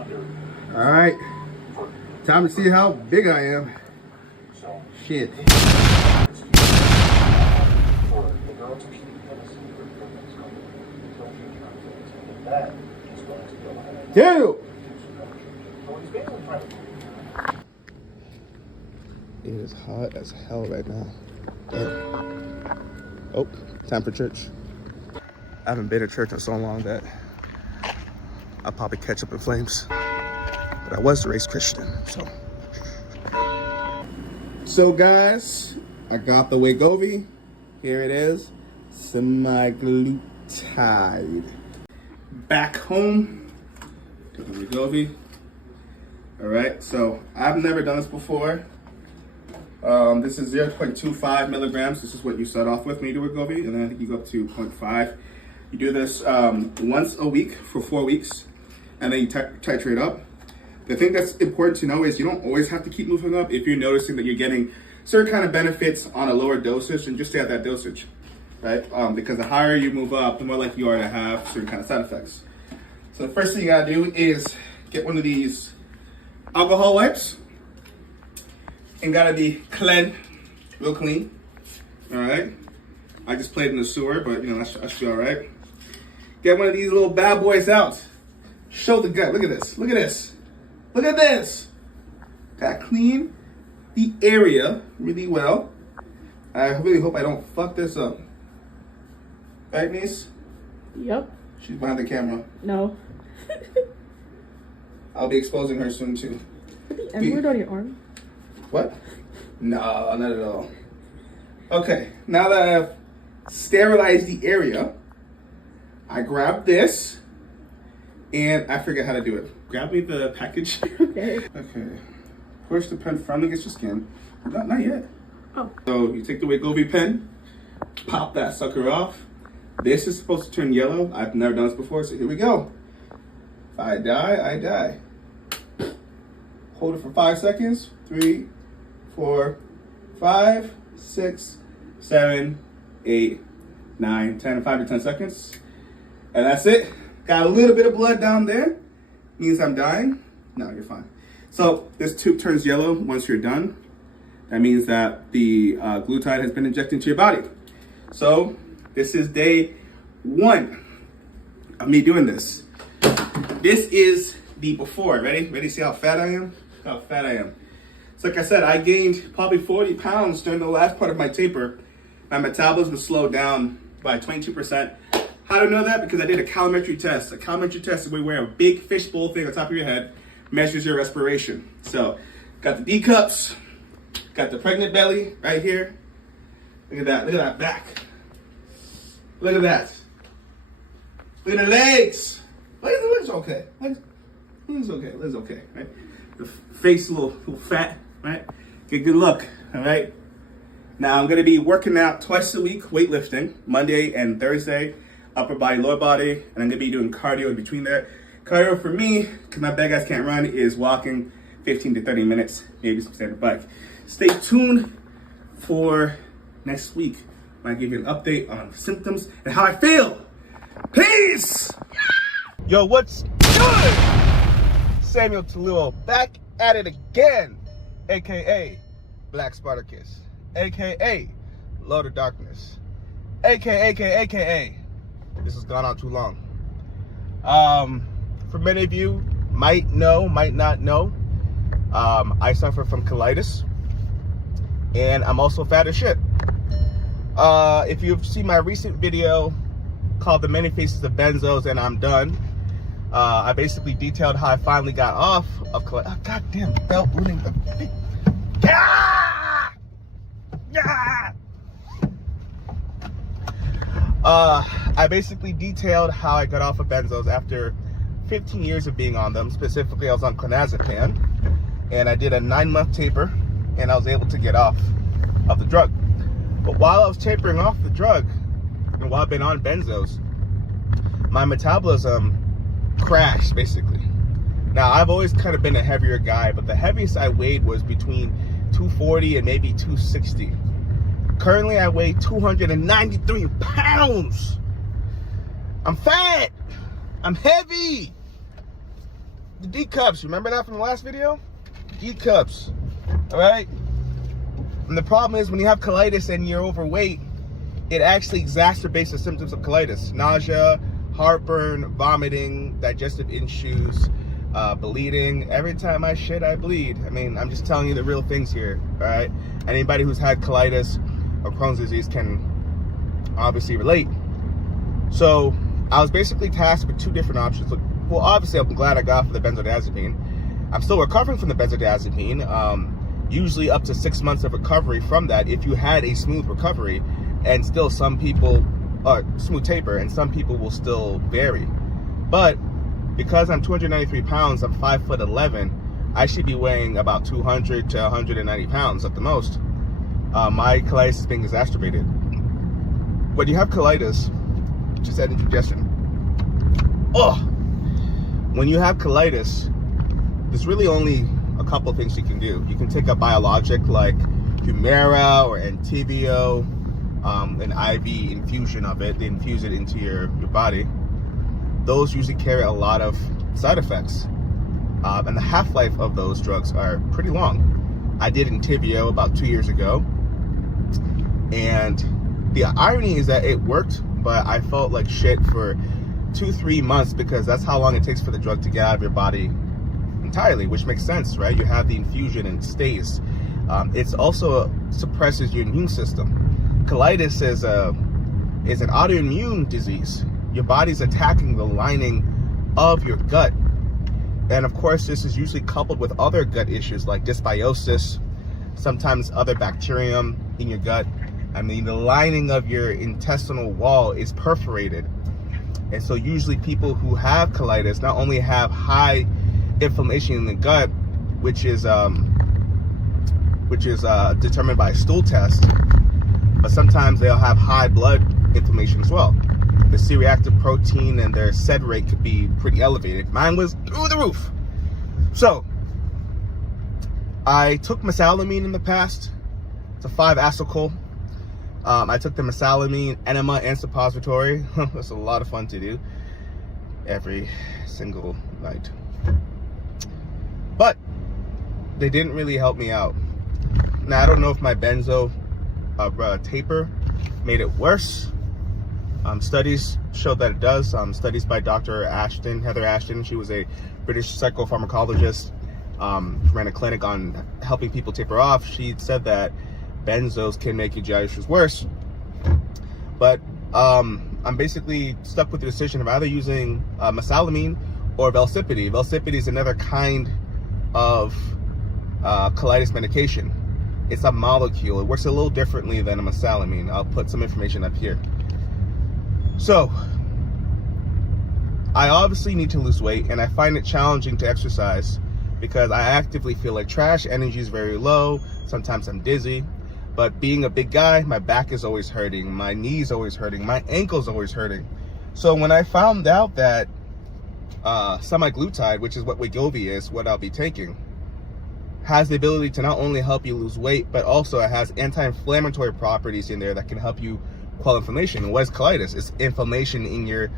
All right, time to see how big I am. Shit. Two. It is hot as hell right now. Oh, time for church. I haven't been to church in so long that I'll probably catch up in flames. But I was raised Christian, so. So guys, I got the Wegovy. Here it is, semaglutide. Back home, got the Wegovy. All right, so I've never done this before. This is 0.25 milligrams. This is what you start off with when you do Wegovy, and then I think you go up to 0.5. You do this once a week for 4 weeks, and then you titrate up. The thing that's important to know is you don't always have to keep moving up. If you're noticing that you're getting certain kind of benefits on a lower dosage, then just stay at that dosage, right? Because the higher you move up, the more likely you are to have certain kind of side effects. So the first thing you gotta do is get one of these alcohol wipes, and gotta be clean, real clean. All right. I just played in the sewer, but you know that should be all right. Get one of these little bad boys out. Show the gut. Look at this. Look at this. Look at this. Gotta clean the area really well. I really hope I don't fuck this up. Right, niece? Yep. She's behind the camera. No. I'll be exposing her soon too. Put the N-word on your arm. What? No, not at all. Okay, now that I've sterilized the area, I grab this, and I figure how to do it. Grab me the package. Okay. Okay. Push the pen firmly against your skin. Not yet. Oh. So you take the Wegovy pen, pop that sucker off. This is supposed to turn yellow. I've never done this before, so here we go. If I die, I die. Hold it for 5 seconds. 3, 4, 5, 6, 7, 8, 9, 10, 5 to 10 seconds. And that's it. Got a little bit of blood down there. Means I'm dying. No, you're fine. So this tube turns yellow once you're done. That means that the glutide has been injected into your body. So this is day 1 of me doing this. This is the before. Ready? Ready to see how fat I am? How fat I am. So like I said, I gained probably 40 pounds during the last part of my taper. My metabolism slowed down by 22%. How do I know that? Because I did a calorimetry test. A calorimetry test is where you wear a big fishbowl thing on top of your head, measures your respiration. So got the D cups, got the pregnant belly right here. Look at that. Look at that back. Look at that. Look at the legs. Legs are okay. Legs okay. Legs okay. Right. The face a little fat. Right. Get a good look. All right. Now I'm gonna be working out twice a week, weightlifting, Monday and Thursday, upper body, lower body, and I'm gonna be doing cardio in between there. Cardio for me, because my bad guys can't run, is walking 15 to 30 minutes, maybe some standard bike. Stay tuned for next week when I give you an update on symptoms and how I feel. Peace! Yo, what's good? Samuel Tuluo back at it again, aka Black Spartacus, aka Lord of Darkness, aka this has gone on too long. For many of you might know, might not know, I suffer from colitis, and I'm also fat as shit. If you've seen my recent video called The Many Faces of Benzos and I'm Done, I basically detailed how I finally got off of colitis. Oh, goddamn belt ruining the thing. Ah! Ah! I basically detailed how I got off of benzos after 15 years of being on them. Specifically, I was on clonazepam, and I did a 9-month taper, and I was able to get off of the drug. But while I was tapering off the drug, and while I've been on benzos, my metabolism crashed, basically. Now, I've always kind of been a heavier guy, but the heaviest I weighed was between 240 and maybe 260. Currently, I weigh 293 pounds. I'm fat. I'm heavy. the D cups. Remember that from the last video? D cups. All right. And the problem is when you have colitis and you're overweight, it actually exacerbates the symptoms of colitis: nausea, heartburn, vomiting, digestive issues, bleeding. Every time I shit, I bleed. I mean, I'm just telling you the real things here. All right. Anybody who's had colitis or Crohn's disease can obviously relate. So I was basically tasked with two different options. Well, obviously, I'm glad I got for the benzodiazepine. I'm still recovering from the benzodiazepine. Usually up to 6 months of recovery from that if you had a smooth recovery, and still some people, smooth taper, and some people will still vary. But because I'm 293 pounds, I'm 5'11", I should be weighing about 200 to 190 pounds at the most. My colitis is being exacerbated. When you have colitis, just add indigestion. When you have colitis, there's really only a couple things you can do. You can take a biologic like Humira or Entyvio, an IV infusion of it. They infuse it into your body. Those usually carry a lot of side effects. And the half-life of those drugs are pretty long. I did Entyvio about 2 years ago. And the irony is that it worked, but I felt like shit for 2-3 months because that's how long it takes for the drug to get out of your body entirely, which makes sense, right? You have the infusion and it stays. It's also suppresses your immune system. Colitis is an autoimmune disease. Your body's attacking the lining of your gut. And of course, this is usually coupled with other gut issues like dysbiosis, sometimes other bacterium in your gut. I mean, the lining of your intestinal wall is perforated. And so usually people who have colitis not only have high inflammation in the gut, which is determined by a stool test, but sometimes they'll have high blood inflammation as well. The C-reactive protein and their SED rate could be pretty elevated. Mine was through the roof. So I took Mesalamine in the past. It's a 5-acetyl. I took the Mesalamine enema and suppository. That's a lot of fun to do every single night. But they didn't really help me out. Now, I don't know if my benzo taper made it worse. Studies showed that it does. Studies by Dr. Heather Ashton. She was a British psychopharmacologist. Ran a clinic on helping people taper off. She said that benzos can make your GI issues worse. But I'm basically stuck with the decision of either using Mesalamine or Velpsity. Velpsity is another kind of colitis medication. It's a molecule. It works a little differently than a Mesalamine. I'll put some information up here. So, I obviously need to lose weight, and I find it challenging to exercise because I actively feel like trash. Energy is very low. Sometimes I'm dizzy. But being a big guy, my back is always hurting. My knees always hurting. My ankles always hurting. So when I found out that semaglutide, which is what Wegovy is, what I'll be taking, has the ability to not only help you lose weight, but also it has anti-inflammatory properties in there that can help you quell inflammation. And what is colitis? It's inflammation in your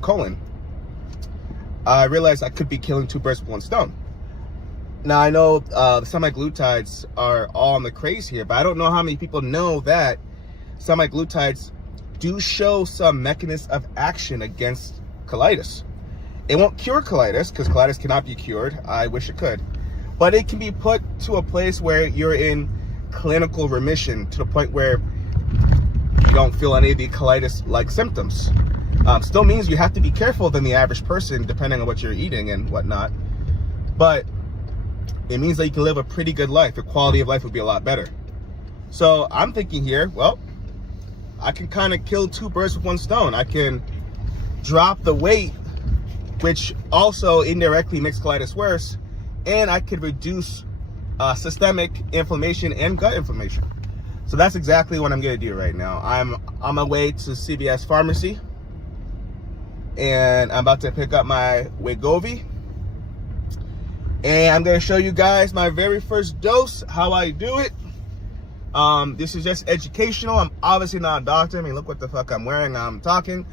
colon. I realized I could be killing 2 birds with 1 stone. Now, I know the semaglutides are all on the craze here, but I don't know how many people know that semaglutides do show some mechanism of action against colitis. It won't cure colitis, because colitis cannot be cured. I wish it could. But it can be put to a place where you're in clinical remission, to the point where you don't feel any of the colitis-like symptoms. Still means you have to be careful than the average person, depending on what you're eating and whatnot. But it means that you can live a pretty good life. Your quality of life would be a lot better. So I'm thinking here, well, I can kind of kill 2 birds with 1 stone. I can drop the weight, which also indirectly makes colitis worse, and I could reduce systemic inflammation and gut inflammation. So that's exactly what I'm going to do right now. I'm on my way to CVS Pharmacy, and I'm about to pick up my Wegovy. And I'm going to show you guys my very first dose, how I do it. This is just educational. I'm obviously not a doctor. I mean, look what the fuck I'm wearing. I'm talking.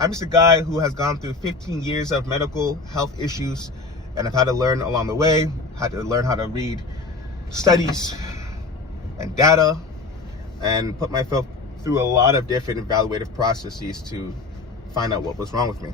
I'm just a guy who has gone through 15 years of medical health issues And I've had to learn along the way, had to learn how to read studies and data, and put myself through a lot of different evaluative processes to find out what was wrong with me.